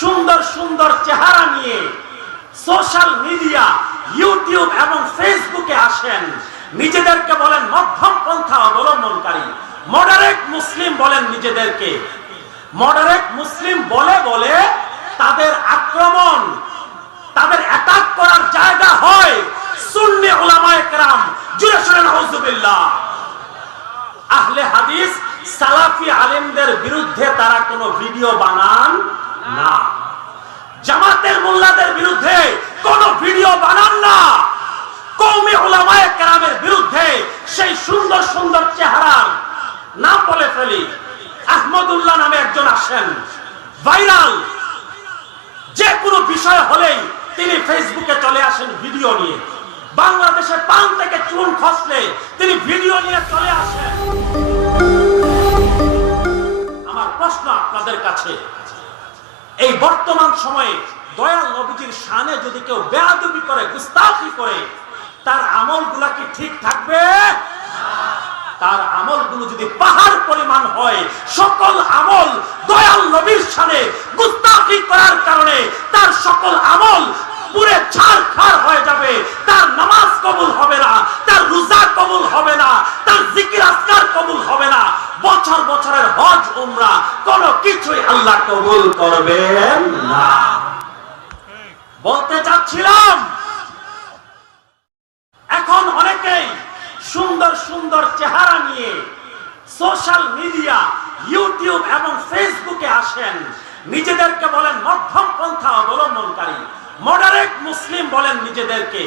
সুন্দর সুন্দর চেহারা নিয়ে সোশ্যাল মিডিয়া, ইউটিউব এবং ফেসবুকে আসেন। নিজেদেরকে বলেন মধ্যম পন্থা অবলম্বনকারী। মডারেট মুসলিম বলেন নিজেদেরকে। মডারেট মুসলিম বলে বলে তাদের আক্রমণ, তাদের অ্যাটাক করার জায়গা হয় সুন্নি ওলামায়ে কেরাম। জুড়ে শুনে নাউজুবিল্লাহ। আহলে হাদিস সালাফি আলেমদের বিরুদ্ধে তারা কোনো ভিডিও বানান না। জামাতের মোল্লাদের বিরুদ্ধে কোন ভিডিও বানান না। কৌমি ওলামায়ে কেরামের বিরুদ্ধে সেই সুন্দর সুন্দর চেহারার নাম বলে ফেলি। আহমদুল্লাহ নামে একজন আসেন। ভাইরাল। যে কোনো বিষয় হলেই তিনি ফেসবুকে চলে আসেন ভিডিও নিয়ে। বাংলাদেশে পান থেকে চুন খসলে তিনি ভিডিও নিয়ে চলে আসেন। আমার প্রশ্ন আপনাদের কাছে। এই বর্তমান সময়ে দয়াল নবীজির শানে যদি কেউ বেয়াদবি করে গুস্তাফি করে, তার আমলগুলা কি ঠিক থাকবে? তার আমলগুলো যদি পাহাড় পরিমাণ হয়, সকল আমল দয়াল নবীর সামনে গুস্তাফি করার কারণে তার সকল আমল পুরে ছাড় হয়ে যাবে, তার নামাজ কবুল হবে না তার রোজা কবুল হবে না তার জিকির আসকার কবুল হবে না বছর বছরের হজ, উমরা, কোনো কিছুই আল্লাহ কবুল করবেন না। বলতে চাচ্ছিলাম, এখন অনেকেই সুন্দর সুন্দর চেহারা নিয়ে সোশ্যাল মিডিয়া, ইউটিউব এবং ফেসবুকে আসেন। নিজেদেরকে বলেন মধ্যম পন্থা অবলম্বনকারী। মডারেট মুসলিম বলেন নিজেদেরকে।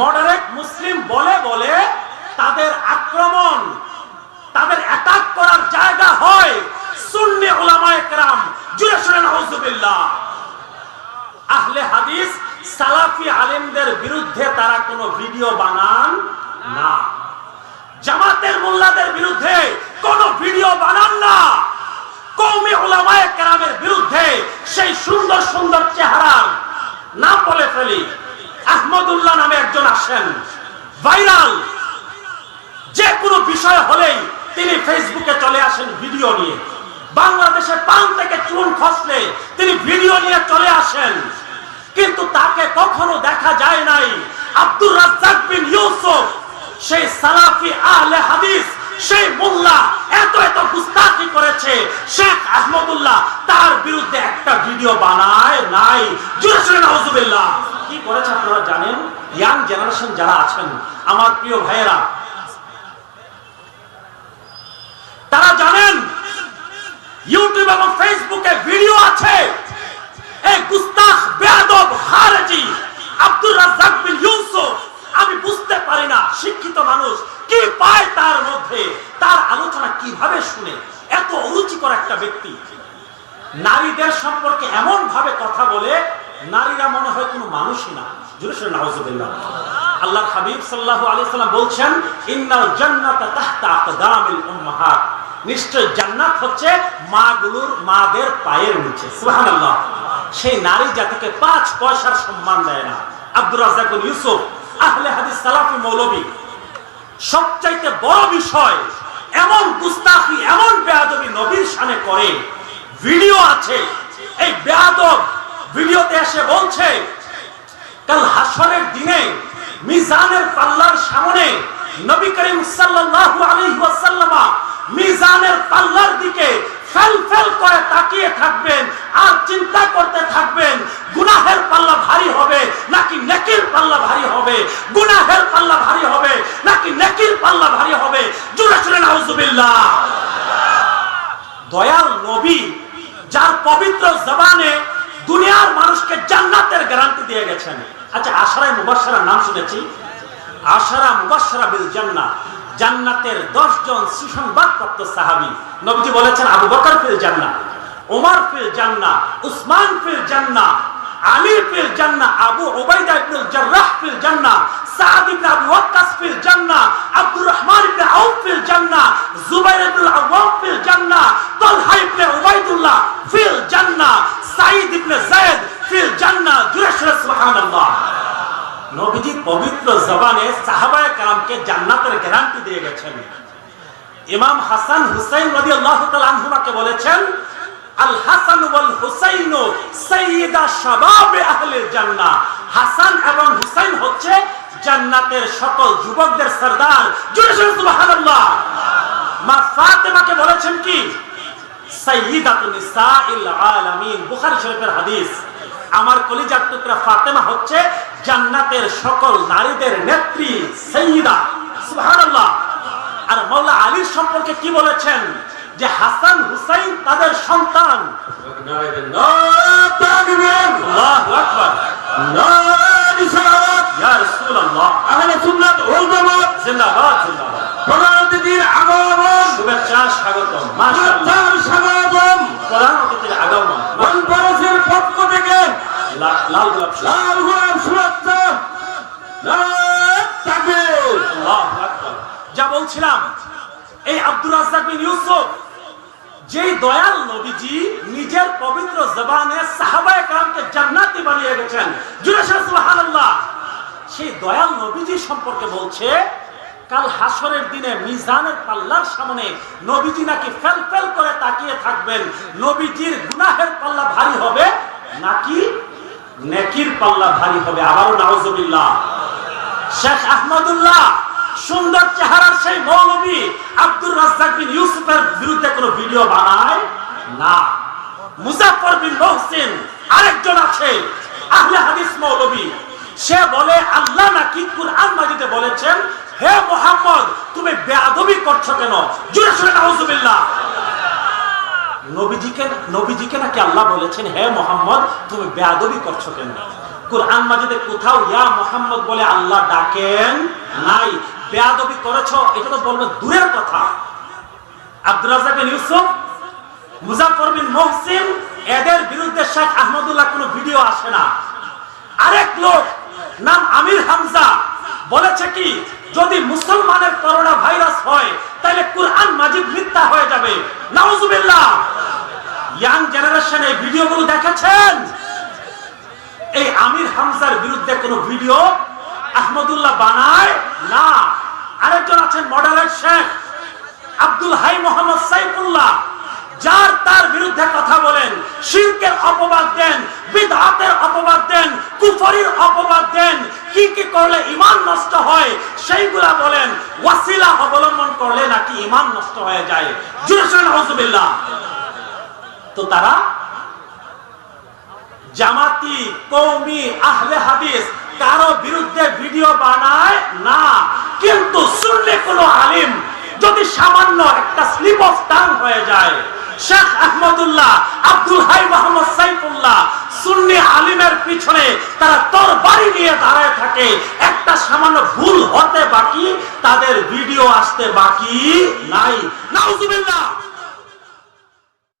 মডারেট মুসলিম বলে বলে তাদের আক্রমণ তাদের অ্যাটাক করার জায়গা হয়। সুন্নি ওলামায়ে কেরাম, জুড়ে শুনে নাউজুবিল্লাহ। আহলে হাদিস, সালাফি আলেমদের বিরুদ্ধে তারা কোনো ভিডিও বানান না। জামাতের মোল্লাদের বিরুদ্ধে কোন ভিডিও বানান না। কৌমি ওলামায়ে কেরামের বিরুদ্ধে সেই সুন্দর সুন্দর চেহারার নাম বলে ফেলি। আহমদুল্লাহ নামে একজন আসেন। ভাইরাল। যে কোনো বিষয় হলেই তিনি ফেসবুকে চলে আসেন ভিডিও নিয়ে। বাংলাদেশে পান থেকে চুন খসলে তিনি ভিডিও নিয়ে চলে আসেন। কিন্তু তাকে কখনো দেখা যায় নাই। আব্দুর রাজ্জাক বিন ইউসুফ, সেই সালাফি আহলে হাদিস, সেই মোল্লা, এত এত গুস্তাখি করেছে। শেখ আহমদুল্লাহ তার বিরুদ্ধে একটা ভিডিও বানায় নাই। কি করেছে আপনারা জানেন? ইয়াং জেনারেশন যারা আছেন, আমার প্রিয় ভাইয়েরা তারা জানেন, ইউটিউব এবং ফেসবুকে ভিডিও আছে। এই গুস্তাখ, বেয়াদব আব্দুর রাজ্জাক বিন ইউসুফ, আমি বুঝতে পারি না, শিক্ষিত মানুষ, কি পায় তার মধ্যে? তার আলোচনা কীভাবে শুনে? এত অরুচিকর একটা ব্যক্তি। নারীদের সম্পর্কে এমন ভাবে কথা বলে, নারীরা মনে হয় কোনো মানুষই না। আল্লাহর হাবিব সাল্লাল্লাহু আলাইহি সাল্লাম বলছেন, ইন্নাল তাহতা আকদামিল উম্মাহাত। নিশ্চয় জান্নাত হচ্ছে মাগুলোর মাদের পায়ের নিচে। সুবহানাল্লাহ। সেই নারী জাতিকে পাঁচ পয়সার সম্মান দেয় না। আব্দুর রাজ্জাক ইউসুফ, আহলে হাদিস সালাফি মৌলবী। সবচাইতে বড় বিষয়, এমন গুস্তাখি, এমন বেয়াদবি নবীর সামনে করে। ভিডিও আছে। এই বেয়াদব ভিডিওতে এসে বলছে, কাল হাসরের দিনে মিজানের পাল্লার সামনে নবী করিম সাল্লাল্লাহু আলাইহি পাল্লার দিকে ফেল ফেল করে তাকিয়ে থাকবেন, আর চিন্তা করতে থাকবেন, গুনাহের পাল্লা ভারী হবে, নাকি নেকির পাল্লা ভারী হবে? গুনাহের পাল্লা ভারী হবে, নাকি নেকির পাল্লা ভারী হবে? জুড়ে শুনে নাউজুবিল্লাহ। দয়াল নবী যার পবিত্র জবানে দুনিয়ার মানুষকে জান্নাতের গ্যারান্টি দিয়ে গেছেন। আচ্ছা আশারায় মুবাশশারার নাম শুনেছি। আশারা মুবাশশারা বিল জান্নাহ। জান্নাতের 10 জন সুসংবাদপ্রাপ্ত সাহাবি। নবীজি বলেছেন, আবু বকর ফিল জান্না ওমর ফিল জান্না উসমান ফিল জান্না আলী ফিল জান্না আবু ওবাইদা ইবনুল জাররাহ ফিল জান্না সাদ আবু ওয়াক্কাস ফিল জান্নাহ আব্দুর রহমান ইবনে আউফ ফিল জান্নাহ জুবাইর ইবনুল আওয়াম ফিল জান্নাহ তালহা ইবনে উবাইদুল্লাহ ফিল জান্নাহ সাঈদ ইবনে যায়েদ ফিল জান্নাহ জুরে সুরে সুবহানাল্লাহ নবীজি পবিত্র জবানে সাহাবায়ে কারামকে জান্নাতের গ্যারান্টি দিয়ে গেছেন। ইমাম হাসান হুসাইন রাদিয়াল্লাহু তাআলা আনহুমাকে বলেছেন, আল হাসান ওয়াল হুসাইন সাইয়্যিদা শাবাবে আহলে জান্নাহ। হাসান এবং হুসাইন হচ্ছে জান্নাতের সকল যুবকদের সরদার। জোরে জোরে সুবহানাল্লাহ। মা ফাতেমাকে বলেছেন কি? সাইয়্যিদাতুন নিসাইল আলামিন। বুখারী শরীফের হাদিস। আমার কলিজার টুকরা ফাতেমা হচ্ছে জান্নাতের সকল নারীদের নেত্রী সাইয়্যিদা সুবহানাল্লাহ। আর মাওলা আলীর সম্পর্কে কি বলেছেন? যে হাসান হুসাইন তাদের সন্তান। আল্লাহু আকবার। ইয়া রাসূলুল্লাহ। জিন্দাবাদ জিন্দাবাদ। শুভেচ্ছা স্বাগতম। মাশাআল্লাহ প্রধান অতিথির আগমন লা- লাল গোলাপ। আল্লাহু আকবার। যা বলছিলাম এই আব্দুর রাজ্জাক বিন ইউসুফ যেই দয়াল নবীজি নিজের পবিত্র জবানে সাহাবায়ে কামকে জান্নাতি বানিয়ে গেছেন সুবহানাল্লাহ। সেই দয়াল নবীজি সম্পর্কে বলছে কাল হাসরের দিনে মিজানের পাল্লার সামনে নবীজি নাকি ফেল ফেল করে তাকিয়ে থাকবেন। নবীজির গুনাহের পাল্লা ভারী হবে নাকি নেকির পাল্লা ভারী হবে, আবারও নাউজুবিল্লাহ। শেখ আহমদুল্লাহ, সুন্দর চেহারার সেই মৌলবী আব্দুর রাজ্জাক বিন ইউসুফের বিরুদ্ধে কোনো ভিডিও বানায়? না। মুজাফর বিন মহসিন আরেকজন আছে, আহলে হাদিস মৌলবী। সে বলে, আল্লাহ নাকি কুরআন মাজিদে বলেছেন, হে মোহাম্মদ, তুমি বেয়াদবি করছ কেন? জুড়ে শুনে নাউজুবিল্লাহ। নবীজিকে নাকি আল্লাহ বলেছেন, হে মোহাম্মদ, তুমি করছ কেন? কোরআন কোথাও, ইয়া মোহাম্মদ বলে আল্লাহ ডাকেন নাই। এটা তো বলবে দূরের কথা। বিন ইউসুফ মুজাফর বিন এদের বিরুদ্ধে শেখ আহমদুল্লাহ কোনো ভিডিও আসে না। আরেক লোক, নাম আমির হামজা, বলেছে কি, যদি মুসলমানের করোনা ভাইরাস হয়, তাহলে কুরআন মাজিদ মিথ্যা হয়ে যাবে। নাউজুবিল্লাহ। ইয়াং জেনারেশন এই ভিডিওগুলো দেখেছেন? এই আমির হামজার বিরুদ্ধে কোনো ভিডিও আহমদুল্লাহ বানায়? না। আরেকজন আছেন মডারেট শেখ আব্দুল হাই মোহাম্মদ সাইফুল্লাহ, যার তার বিরুদ্ধে কথা বলেন। শিরকের অপবাদ দেন, বিদআতের অপবাদ দেন, কুফরির অপবাদ দেন। কি কি করলে ঈমান নষ্ট হয়, সেইগুলা বলেন। ওয়াসিলা অবলম্বন করলে নাকি ঈমান নষ্ট হয়ে যায়। জোরে শুনে নাউজুবিল্লাহ তো তারা জামাতি কৌমি আহলে হাদিস কারও বিরুদ্ধে ভিডিও বানায় না। কিন্তু শুনলে কোন আলিম যদি সামান্য একটা স্লিপ অফ টাং হয়ে যায়, শেখ আহমদুল্লাহ, আব্দুল হাই মোহাম্মদ সাইফুল্লাহ সুন্নি আলিমের পিছনে তারা তোর বাড়ি নিয়ে দাঁড়ায় থাকে। একটা সামান্য ভুল হতে বাকি, তাদের ভিডিও আসতে বাকি নাই। নাউজুবিল্লাহ।